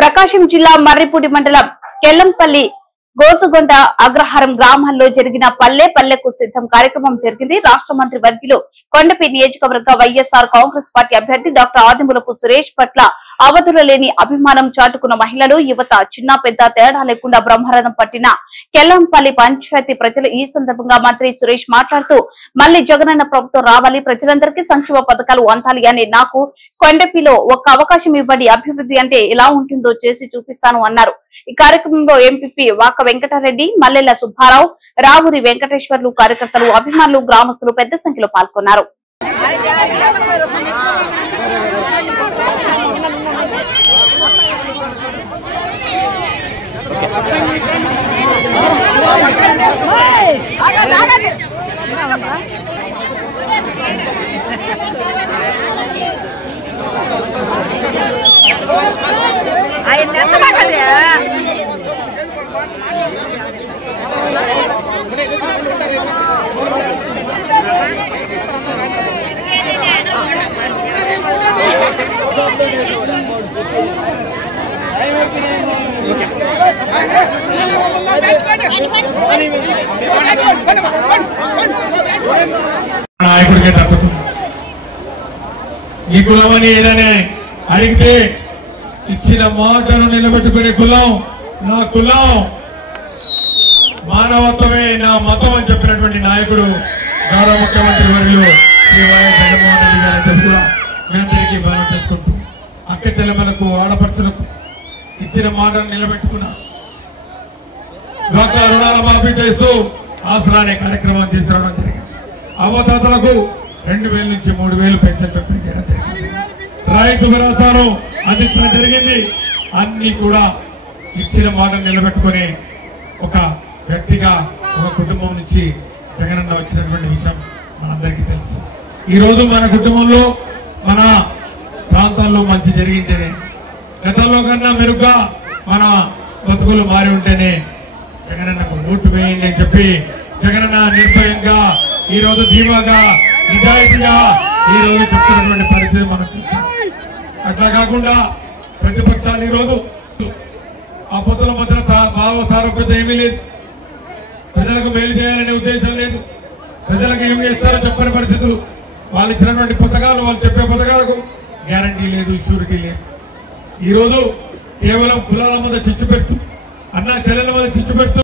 ప్రకాశం జిల్లా మర్రిపూడి మండలం కెల్లంపల్లి గోసుగొండ అగ్రహారం గ్రామాల్లో జరిగిన పల్లె పల్లెకు సిద్ధం కార్యక్రమం జరిగింది. రాష్ట్ర మంత్రి వర్గీయులు కొండపి నియోజకవర్గ వైఎస్ఆర్ కాంగ్రెస్ పార్టీ అభ్యర్థి డాక్టర్ ఆదిమూలపు సురేష్ పట్ల అవధులు లేని అభిమానం చాటుకున్న మహిళలు, యువత చిన్న పెద్ద తేడా లేకుండా బ్రహ్మరథం పట్టిన కెల్లంపల్లి పంచాయతీ ప్రజలు. ఈ సందర్భంగా మంత్రి సురేష్ మాట్లాడుతూ, మళ్లీ జగనన్న ప్రభుత్వం రావాలి, ప్రజలందరికీ సంక్షేమ పథకాలు అందాలి అని నాకు కొండపిలో ఒక్క అవకాశం ఇవ్వండి, అభివృద్ధి అంటే ఎలా ఉంటుందో చేసి చూపిస్తాను అన్నారు. ఈ కార్యక్రమంలో ఎంపీపీ వాక వెంకటరెడ్డి, మల్లెల సుబ్బారావు, రావురి వెంకటేశ్వర్లు, కార్యకర్తలు, అభిమానులు, గ్రామస్తులు పెద్ద సంఖ్యలో పాల్గొన్నారు. నాయకుడికే తప్పుతుంది. ఈ కులమని ఏదైనా అడిగితే ఇచ్చిన మాటను నిలబెట్టుకునే కులం నా కులం, మానవత్వమే నా మతం అని చెప్పినటువంటి నాయకుడు గౌరవ ముఖ్యమంత్రి వర్యులు శ్రీ వైఎస్ జగన్మోహన్ రెడ్డి గారి కూడా మీ అందరికీ బలం చేసుకుంటూ అక్క చెల్లెమ్మలకు, ఆడపడుచులకు ఇచ్చిన మాటను నిలబెట్టుకున్నా. డ్వాక్రా రుణాల మాఫీ చేస్తూ ఆసరా అనే కార్యక్రమాన్ని తీసుకురావడం జరిగింది. అవతాతలకు 2000 నుంచి 3000 పెన్షన్ పెంపు చేయడం జరిగింది. రైతు భరోసాను అందించడం జరిగింది. అన్ని కూడా ఇచ్చిన మాటను నిలబెట్టుకుని ఒక వ్యక్తిగా, ఒక కుటుంబం నుంచి జగనన్న వచ్చినటువంటి విషయం మనందరికీ తెలుసు. ఈ రోజు మన కుటుంబంలో, మన ప్రాంతాల్లో మంచి జరిగింటేనే, గతంలో కన్నా మెరుగ్గా మన బతుకులు మారి ఉంటేనే జగనన్నకు ఓటు వేయండి అని చెప్పి జగనన్న నిర్భయంగా ఈ రోజు ధీమాగా, నిజాయితీగా ఈ రోజు చెప్తున్నటువంటి పరిస్థితి మనం చూసాం. అట్లా కాకుండా ప్రతిపక్షాలు ఈ రోజు ఆ పొత్తుల మధ్య భావ సారూప్యత ఏమీ లేదు, ప్రజలకు మేలు చేయాలనే ఉద్దేశం లేదు, ప్రజలకు ఏం చేస్తారో చెప్పని పరిస్థితులు, వాళ్ళు ఇచ్చినటువంటి పథకాలు, వాళ్ళు చెప్పే పథకాలకు గ్యారంటీ లేదు, షూరిటీ లేదు. ఈ రోజు కేవలం కులాల మధ్య చిచ్చు పెడుతూ, అన్న చెల్లెల మధ్య చిచ్చు పెడుతూ